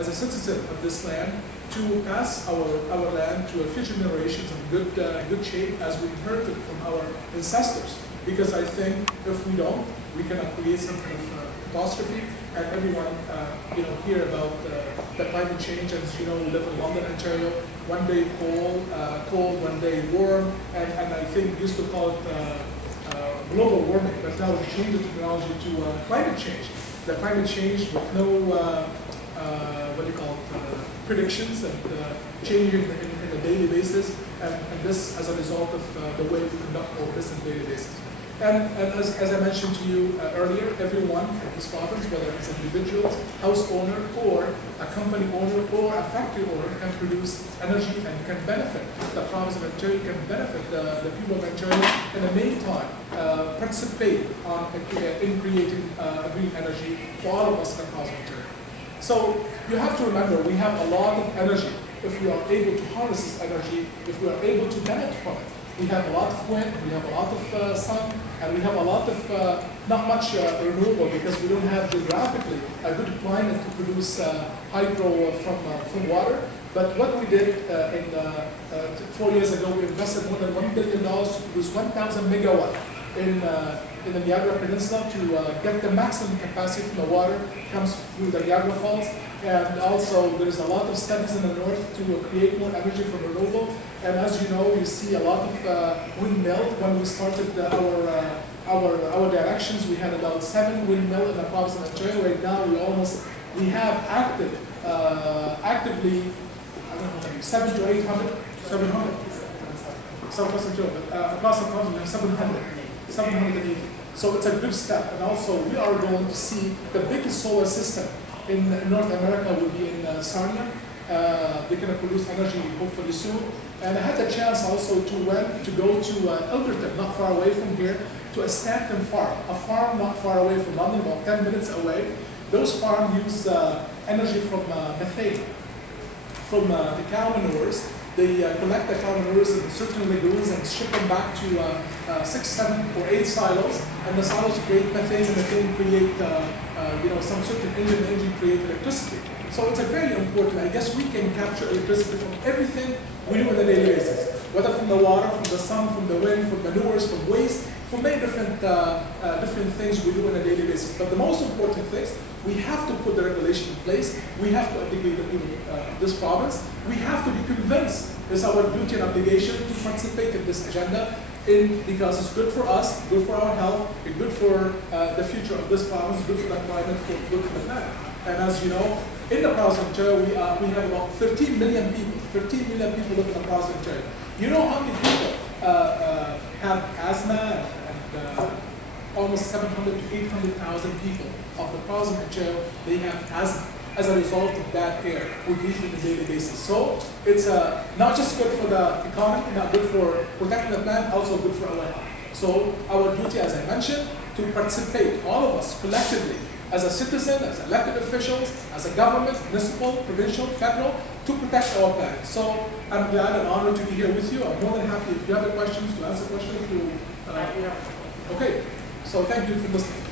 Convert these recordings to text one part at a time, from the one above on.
as a citizen of this land, to pass our land to a future generations in good shape as we inherited from our ancestors. Because I think if we don't, we cannot create some kind of catastrophe. And everyone, hear about the climate change. As you know, we live in London, Ontario. One day cold, one day warm, and I think we used to call it global warming, but now we changed the terminology to climate change. The climate change with no predictions and changing in a daily basis, and this as a result of the way we conduct our business on a daily basis. And as I mentioned to you earlier, everyone in this province, whether it's individuals, house owner, or a company owner, or a factory owner, can produce energy and can benefit. The province of Ontario can benefit the people of Ontario, and in the meantime, participate in creating green energy for all of us in the province of Ontario. So you have to remember, we have a lot of energy. If we are able to harness this energy, if we are able to benefit from it. We have a lot of wind, we have a lot of sun, and we have a lot of, not much renewable, because we don't have geographically a good climate to produce hydro from water. But what we did 4 years ago, we invested more than $1 billion to produce 1,000 megawatt in the Niagara Peninsula to get the maximum capacity from the water comes through the Niagara Falls. And also, there's a lot of studies in the north to create more energy from renewable. And as you know, we see a lot of windmill. When we started our directions, we had about 7 windmills in the province of Ontario. Right now, we have actively, I don't know, 700 to 800, 700. Southwest Ontario, but across the province, we have 780. So it's a good step. And also, we are going to see the biggest solar system in North America will be in Sarnia. They're going to produce energy hopefully soon. And I had the chance also to go to Alberton, not far away from here, to a Stanton farm, a farm not far away from London, about 10 minutes away. Those farms use energy from methane, from the cow manures. They collect the cow manures in certain lagoons and ship them back to 6, 7, or 8 silos. And the silos create methane, and methane create some certain engine create electricity. So it's a very important. I guess we can capture electricity from everything we do on a daily basis, whether from the water, from the sun, from the wind, from manures, from waste, from many different things we do on a daily basis. But the most important things, we have to put the regulation in place. We have to educate the people of this province. We have to be convinced it's our duty and obligation to participate in this agenda, because it's good for us, good for our health, and good for the future of this province, good for the climate, good for the planet. And as you know, in the province of Ontario, we have about 13 million people. 13 million people live in the province of Ontario. You know how many people have asthma, and almost 700 to 800,000 people of the province of Ontario, they have asthma as a result of bad air we breathe on a daily basis. So it's not just good for the economy, not good for protecting the planet, also good for our health. So our duty, as I mentioned, to participate, all of us collectively, as a citizen, as elected officials, as a government, municipal, provincial, federal, to protect our planet. So I'm glad and honored to be here with you. I'm more than happy if you have any questions to answer questions. Okay, so thank you for listening.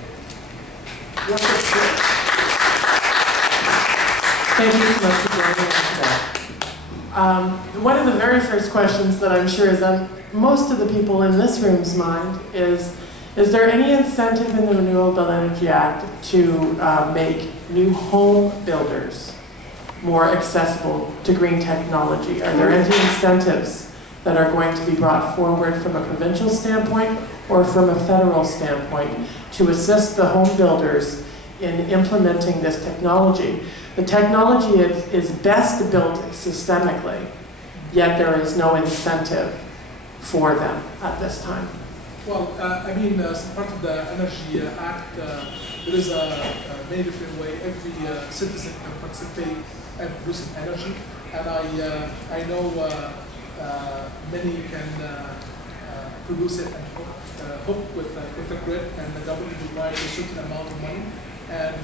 Thank you so much for joining us today. One of the very first questions that I'm sure is on most of the people in this room's mind is there any incentive in the Renewable Energy Act to make new home builders more accessible to green technology? Are there any incentives that are going to be brought forward from a provincial standpoint or from a federal standpoint to assist the home builders in implementing this technology? The technology is best built systemically, yet there is no incentive for them at this time. Well, as part of the Energy Act, there is a many different way every citizen can participate in producing energy, and I know many can produce it and hook with the grid, and the government provides a certain amount of money. And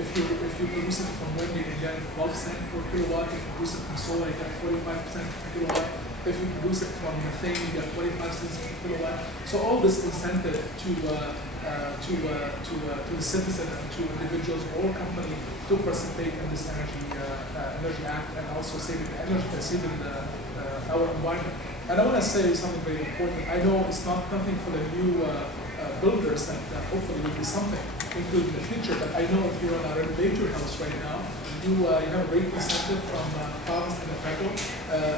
if you produce it from wind, you can get 12 cents per kilowatt. If you produce it from solar, you get 45% per kilowatt. If you produce it from methane, you get 25 cents per kilowatt. So all this incentive to the citizen and to individuals or company to participate in this energy Energy Act and also saving our environment. And I want to say something very important. I know it's nothing for the new builders, and hopefully will be something included in the future, but I know if you're on a renovator house right now, you have a great incentive from province and the federal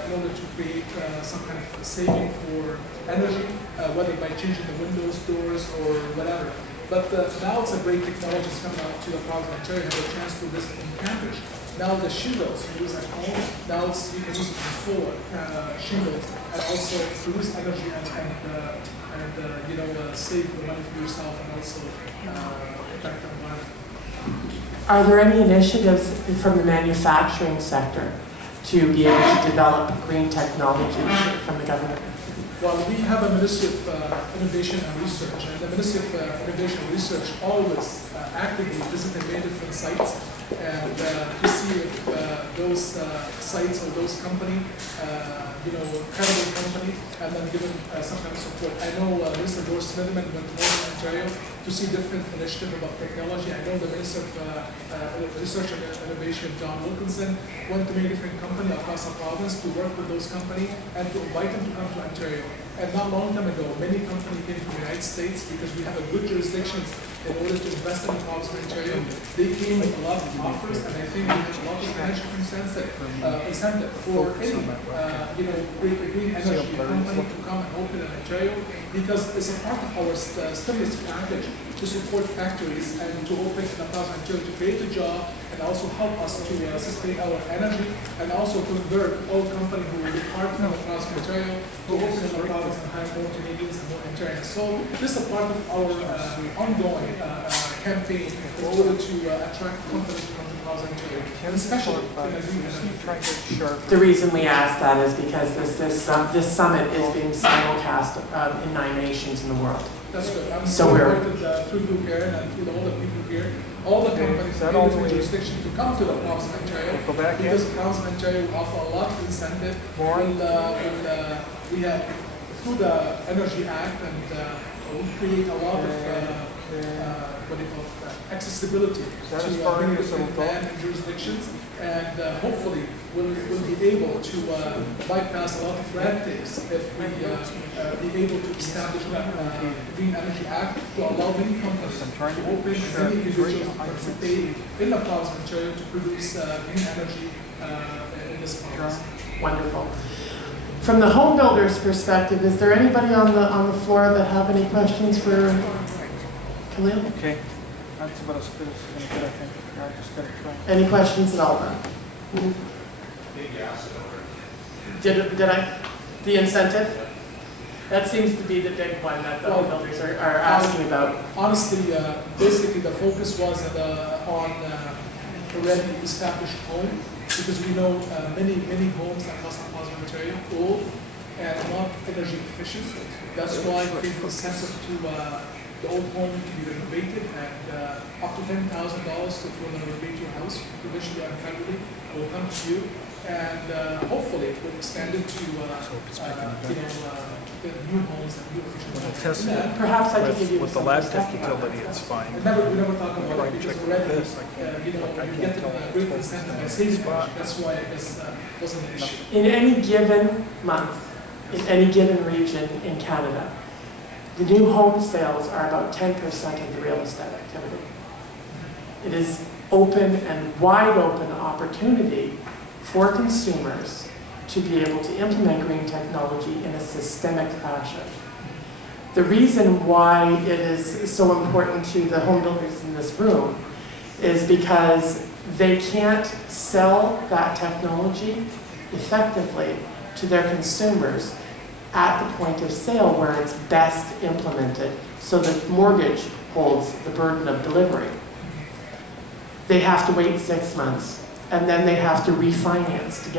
in order to create some kind of saving for energy, whether by changing the windows, doors, or whatever. But now it's a great technology that's coming out to the province of Ontario. You have a chance to visit in Cambridge. Now the shingles you use at home, now you can use it in solar shingles, and also produce energy and save the money for yourself and also protect the environment. Are there any initiatives from the manufacturing sector to be able to develop green technologies from the government? Well, we have a Ministry of Innovation and Research, and the Ministry of Innovation and Research always actively visited many different sites and to see if those sites or those companies, credible company, and then given some kind of support. I know Mr. George Smitherman went to Northern Ontario to see different initiatives about technology. I know the Minister of Research and Innovation, John Wilkinson, went to many different companies across the province to work with those companies and to invite them to come to Ontario. And not long time ago, many companies came from the United States because we have a good jurisdictions in order to invest in the province of Ontario. They came with a lot of offers, and I think we have a lot of financial incentive for any green energy company to come and open in Ontario, because it's a part of our stimulus package to support factories and to open in the province of Ontario to create a job and also help us to sustain our energy and also convert all companies who will depart from the province of Ontario to open in the province and hire more Canadians and more Ontarians. So this is a part of our ongoing campaign in order to attract companies to come to the province of Ontario, and especially the reason we ask that is because this summit is being simulcast in 9 nations in the world. That's good. I'm so we're through you, Karen, and through all the people here, all the companies in different jurisdictions to come to the province of Ontario, because the province of Ontario will offer a lot of incentive. We have through the Energy Act, and we create a lot of accessibility to many different land and jurisdictions, and hopefully we'll be able to bypass a lot of red tapes if we be able to establish a Green Energy Act to allow many companies to open and many individuals to participate in the province of Ontario to produce green energy in this province. Wonderful. From the home builder's perspective, is there anybody on the floor that have any questions for Khalil? Okay. That's about as good as it's going to get, I think. I just got to try. Any questions at all then? Did I? The incentive? That seems to be the big one that the home builders are asking about. Honestly, basically the focus was on already established home, because we know many homes across the province of Ontario old and not energy efficient. That's why we created a sense to the old home to be renovated, and up to $10,000 if you want to renovate your house, provincially and federally, will come to you, and hopefully it will expand it to new homes and new efficient homes. Perhaps I could give you with the last utility, it's fine. We never talk about it because already you get a great incentive by saving money. That's why this wasn't an issue. In any given month, in any given region in Canada, the new home sales are about 10% of the real estate activity. It is open and wide open opportunity for consumers to be able to implement green technology in a systemic fashion. The reason why it is so important to the home builders in this room is because they can't sell that technology effectively to their consumers at the point of sale where it's best implemented, so the mortgage holds the burden of delivery. They have to wait 6 months, and then they have to refinance to get